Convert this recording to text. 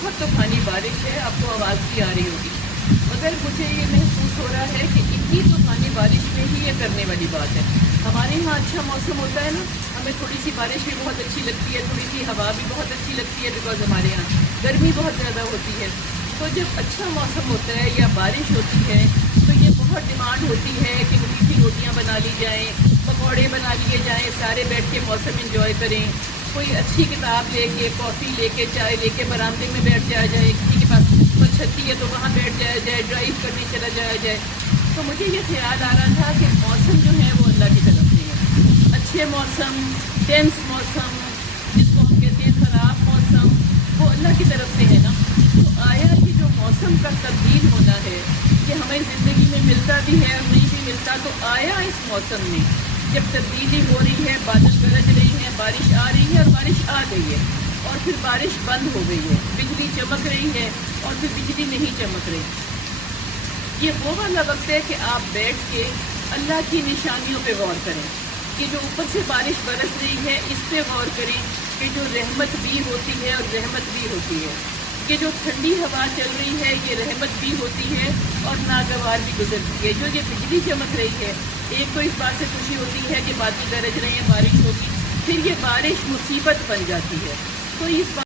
بہت طوفانی بارش ہے، آپ کو آواز بھی آ رہی ہوگی، مگر مجھے یہ محسوس ہو رہا ہے کہ اتنی طوفانی بارش میں ہی یہ کرنے والی بات ہے۔ ہمارے یہاں اچھا موسم ہوتا ہے نا، ہمیں تھوڑی سی بارش بھی بہت اچھی لگتی ہے، تھوڑی سی ہوا بھی بہت اچھی لگتی ہے، بیکاز ہمارے یہاں گرمی بہت زیادہ ہوتی ہے۔ تو جب اچھا موسم ہوتا ہے یا بارش ہوتی ہے تو یہ بہت ڈیمانڈ ہوتی ہے کہ میٹھی روٹیاں بنا لی جائیں، پکوڑے بنا لیے جائیں، سارے بیٹھ کے موسم انجوائے کریں، کوئی اچھی کتاب لے کے، کافی لے کے، چائے لے کے برآمدے میں بیٹھ جایا جائے، کسی کے پاس چھتی ہے تو وہاں بیٹھ جایا جائے، ڈرائیو کرنے چلا جایا جائے۔ تو مجھے یہ خیال آ رہا تھا کہ موسم جو ہے وہ اللہ کی طرف سے ہے۔ اچھے موسم، ٹینس موسم جس کو ہم کہتے ہیں خراب موسم، وہ اللہ کی طرف سے ہے نا۔ تو آیا یہ جو موسم کا تبدیل ہونا ہے، کہ ہمیں زندگی میں ملتا بھی ہے اور نہیں بھی ملتا، تو آیا اس موسم میں جب تبدیلی ہو رہی ہے، بادل گرج رہی ہیں، بارش آ رہی ہے اور بارش آ گئی ہے، اور پھر بارش بند ہو گئی ہے، بجلی چمک رہی ہے اور پھر بجلی نہیں چمک رہی۔ یہ وہ والا وقت ہے کہ آپ بیٹھ کے اللہ کی نشانیوں پہ غور کریں، کہ جو اوپر سے بارش برس رہی ہے اس پہ غور کریں کہ جو رحمت بھی ہوتی ہے اور رحمت بھی ہوتی ہے، کہ جو ٹھنڈی ہوا چل رہی ہے یہ رحمت بھی ہوتی ہے اور ناگوار بھی گزرتی ہے۔ جو یہ بجلی چمک رہی ہے، ایک تو اس بات سے خوشی ہوتی ہے کہ بادل گرج رہے ہیں، بارش ہوگی، پھر یہ بارش مصیبت بن جاتی ہے۔ تو اس